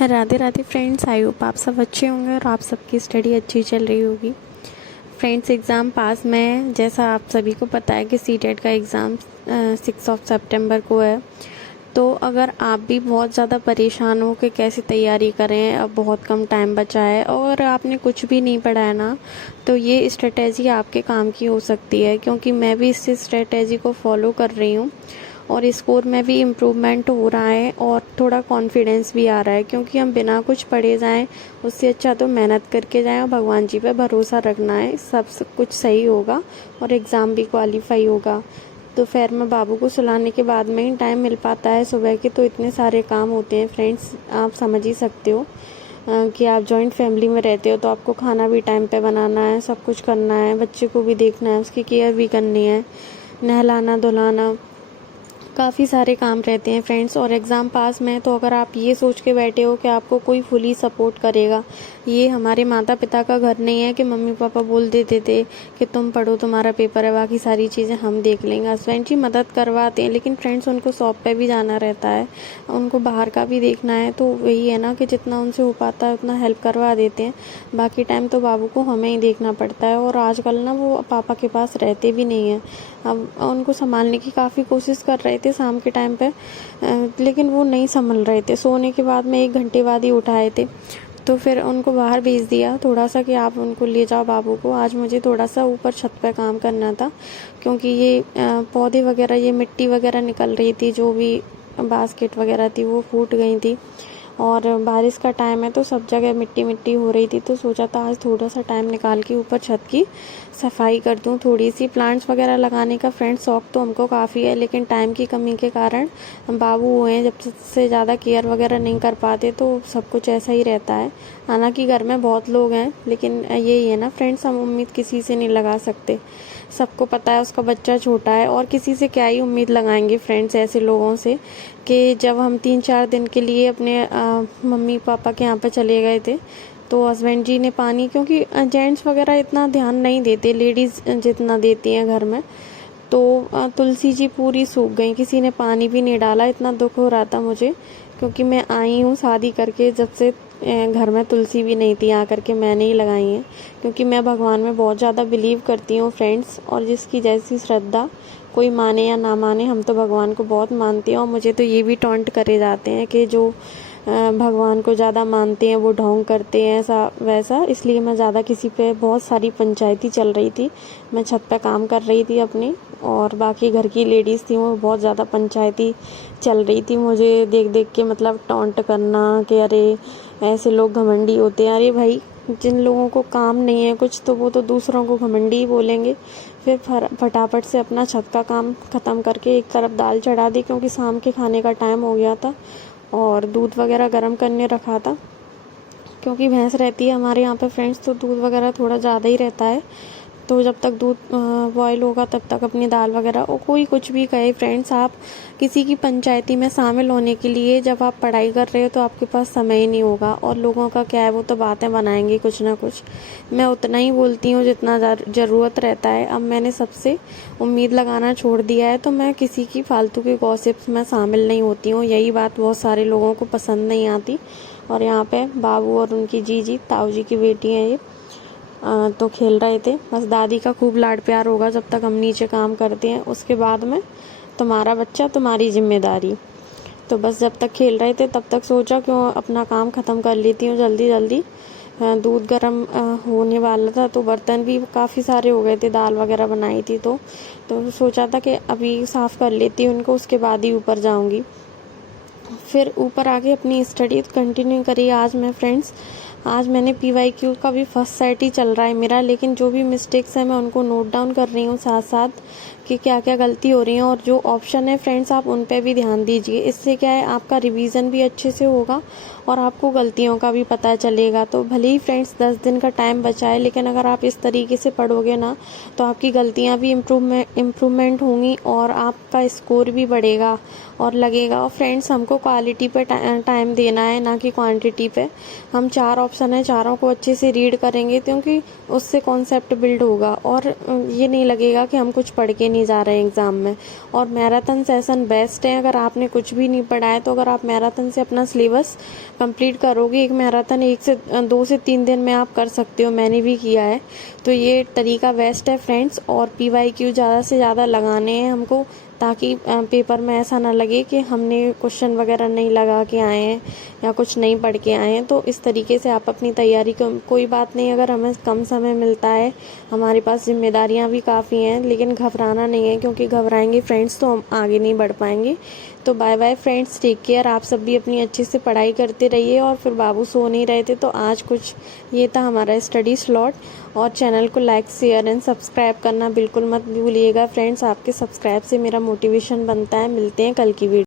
Radhe Radhe friends, I hope आप सब अच्छे होंगे और आप सबकी स्टडी अच्छी चल रही होगी। फ्रेंड्स, एग्ज़ाम पास में जैसा आप सभी को पता है कि सीटेट का एग्ज़ाम 6 सितंबर को है। तो अगर आप भी बहुत ज़्यादा परेशान हो कि कैसे तैयारी करें, अब बहुत कम टाइम बचा है और आपने कुछ भी नहीं पढ़ा है ना, तो ये स्ट्रेटेजी आपके काम की हो सकती है, क्योंकि मैं भी इस स्ट्रेटेजी को फॉलो कर रही हूँ और स्कोर में भी इम्प्रूवमेंट हो रहा है और थोड़ा कॉन्फिडेंस भी आ रहा है। क्योंकि हम बिना कुछ पढ़े जाएं, उससे अच्छा तो मेहनत करके जाएं और भगवान जी पे भरोसा रखना है, सब कुछ सही होगा और एग्ज़ाम भी क्वालिफाई होगा। तो फिर मैं बाबू को सुलाने के बाद में ही टाइम मिल पाता है। सुबह के तो इतने सारे काम होते हैं फ्रेंड्स, आप समझ ही सकते हो कि आप जॉइंट फैमिली में रहते हो तो आपको खाना भी टाइम पे बनाना है, सब कुछ करना है, बच्चे को भी देखना है, उसकी केयर भी करनी है, नहलाना धुलाना, काफ़ी सारे काम रहते हैं फ्रेंड्स। और एग्ज़ाम पास में तो अगर आप ये सोच के बैठे हो कि आपको कोई फुली सपोर्ट करेगा, ये हमारे माता पिता का घर नहीं है कि मम्मी पापा बोल देते थे कि तुम पढ़ो, तुम्हारा पेपर है, बाकी सारी चीज़ें हम देख लेंगे। हस्बैंड जी मदद करवाते हैं, लेकिन फ्रेंड्स उनको शॉप पे भी जाना रहता है, उनको बाहर का भी देखना है। तो वही है ना कि जितना उनसे हो पाता है उतना हेल्प करवा देते हैं, बाकी टाइम तो बाबू को हमें ही देखना पड़ता है। और आजकल ना वो पापा के पास रहते भी नहीं हैं। अब उनको संभालने की काफ़ी कोशिश कर रहे थे शाम के टाइम पे, लेकिन वो नहीं संभल रहे थे। सोने के बाद में 1 घंटे बाद ही उठाए थे, तो फिर उनको बाहर भेज दिया थोड़ा सा कि आप उनको ले जाओ बाबू को। आज मुझे थोड़ा सा ऊपर छत पे काम करना था, क्योंकि ये पौधे वगैरह, ये मिट्टी वगैरह निकल रही थी, जो भी बास्केट वगैरह थी वो फूट गई थी और बारिश का टाइम है तो सब जगह मिट्टी मिट्टी हो रही थी। तो सोचा था आज थोड़ा सा टाइम निकाल के ऊपर छत की सफाई कर दूं थोड़ी सी। प्लांट्स वगैरह लगाने का फ्रेंड शौक तो हमको काफ़ी है, लेकिन टाइम की कमी के कारण बाबू हुए हैं, जब से ज़्यादा केयर वगैरह नहीं कर पाते तो सब कुछ ऐसा ही रहता है। हालांकि घर में बहुत लोग हैं, लेकिन यही है ना फ्रेंड्स, हम उम्मीद किसी से नहीं लगा सकते। सबको पता है उसका बच्चा छोटा है और किसी से क्या ही उम्मीद लगाएंगे फ्रेंड्स, ऐसे लोगों से कि जब हम 3-4 दिन के लिए अपने मम्मी पापा के यहाँ पे चले गए थे तो हस्बैंड जी ने पानी, क्योंकि जेंट्स वगैरह इतना ध्यान नहीं देते, लेडीज़ जितना देती हैं घर में, तो तुलसी जी पूरी सूख गई, किसी ने पानी भी नहीं डाला। इतना दुख हो रहा था मुझे, क्योंकि मैं आई हूँ शादी करके, जब से घर में तुलसी भी नहीं थी, आकर के मैंने ही लगाई है, क्योंकि मैं भगवान में बहुत ज़्यादा बिलीव करती हूँ फ्रेंड्स। और जिसकी जैसी श्रद्धा, कोई माने या ना माने, हम तो भगवान को बहुत मानते हैं। और मुझे तो ये भी टॉन्ट करे जाते हैं कि जो भगवान को ज़्यादा मानते हैं वो ढोंग करते हैं, ऐसा वैसा। इसलिए मैं ज़्यादा किसी पे, बहुत सारी पंचायती चल रही थी, मैं छत पे काम कर रही थी अपनी, और बाकी घर की लेडीज़ थी वो बहुत ज़्यादा पंचायती चल रही थी, मुझे देख देख के मतलब टॉन्ट करना कि अरे ऐसे लोग घमंडी होते हैं। अरे भाई, जिन लोगों को काम नहीं है कुछ, तो वो तो दूसरों को घमंडी ही बोलेंगे। फिर फटाफट से अपना छत का काम ख़त्म करके एक तरफ दाल चढ़ा दी, क्योंकि शाम के खाने का टाइम हो गया था, और दूध वगैरह गर्म करने रखा था, क्योंकि भैंस रहती है हमारे यहाँ पे फ्रेंड्स, तो दूध वगैरह थोड़ा ज़्यादा ही रहता है। तो जब तक दूध बॉयल होगा तब तक अपनी दाल वगैरह, और कोई कुछ भी कहे फ्रेंड्स, आप किसी की पंचायती में शामिल होने के लिए जब आप पढ़ाई कर रहे हो तो आपके पास समय ही नहीं होगा, और लोगों का क्या है, वो तो बातें बनाएंगे कुछ ना कुछ। मैं उतना ही बोलती हूँ जितना ज़रूरत रहता है। अब मैंने सबसे उम्मीद लगाना छोड़ दिया है, तो मैं किसी की फालतू के गॉसिप्स में शामिल नहीं होती हूँ। यही बात बहुत सारे लोगों को पसंद नहीं आती। और यहाँ पे बाबू और उनकी जीजी, ताऊ जी की बेटी हैं ये, तो खेल रहे थे। बस दादी का खूब लाड प्यार होगा जब तक हम नीचे काम करते हैं, उसके बाद में तुम्हारा बच्चा तुम्हारी जिम्मेदारी। तो बस जब तक खेल रहे थे तब तक सोचा क्यों अपना काम ख़त्म कर लेती हूँ जल्दी जल्दी। दूध गर्म होने वाला था, तो बर्तन भी काफ़ी सारे हो गए थे, दाल वगैरह बनाई थी, तो सोचा था कि अभी साफ़ कर लेती हूँ उनको, उसके बाद ही ऊपर जाऊँगी। फिर ऊपर आके अपनी स्टडी कंटिन्यू करी। आज मैंने PYQ का भी फर्स्ट सेट ही चल रहा है मेरा, लेकिन जो भी मिस्टेक्स हैं मैं उनको नोट डाउन कर रही हूँ साथ साथ कि क्या क्या गलती हो रही है। और जो ऑप्शन है फ्रेंड्स, आप उन पे भी ध्यान दीजिए, इससे क्या है, आपका रिवीजन भी अच्छे से होगा और आपको गलतियों का भी पता चलेगा। तो भले ही फ्रेंड्स 10 दिन का टाइम बचा है, लेकिन अगर आप इस तरीके से पढ़ोगे ना, तो आपकी गलतियाँ भी इम्प्रूवमेंट होंगी और आपका स्कोर भी बढ़ेगा और लगेगा। और फ्रेंड्स, हमको क्वालिटी पे टाइम देना है, ना कि क्वांटिटी पे। हम 4 ऑप्शन है, चारों को अच्छे से रीड करेंगे, क्योंकि उससे कॉन्सेप्ट बिल्ड होगा और ये नहीं लगेगा कि हम कुछ पढ़ के नहीं जा रहे हैं एग्ज़ाम में। और मैराथन सेशन बेस्ट है। अगर आपने कुछ भी नहीं पढ़ा है तो अगर आप मैराथन से अपना सिलेबस कंप्लीट करोगे, एक मैराथन 2 से 3 दिन में आप कर सकते हो, मैंने भी किया है। तो ये तरीका बेस्ट है फ्रेंड्स। और PYQ ज़्यादा से ज़्यादा लगाने हैं हमको, ताकि पेपर में ऐसा ना लगे कि हमने क्वेश्चन वगैरह नहीं लगा के आए हैं या कुछ नहीं पढ़ के आए हैं। तो इस तरीके से आप अपनी तैयारी कोई बात नहीं, अगर हमें कम समय मिलता है, हमारे पास जिम्मेदारियां भी काफ़ी हैं, लेकिन घबराना नहीं है, क्योंकि घबराएंगे फ्रेंड्स तो हम आगे नहीं बढ़ पाएंगे। तो bye bye friends, take care. आप सब भी अपनी अच्छे से पढ़ाई करते रहिए। और फिर बाबू सो नहीं रहे थे तो आज कुछ ये था हमारा स्टडी स्लॉट। और चैनल को लाइक, शेयर एंड सब्सक्राइब करना बिल्कुल मत भूलिएगा फ्रेंड्स। आपके सब्सक्राइब से मेरा मोटिवेशन बनता है। मिलते हैं कल की वीडियो।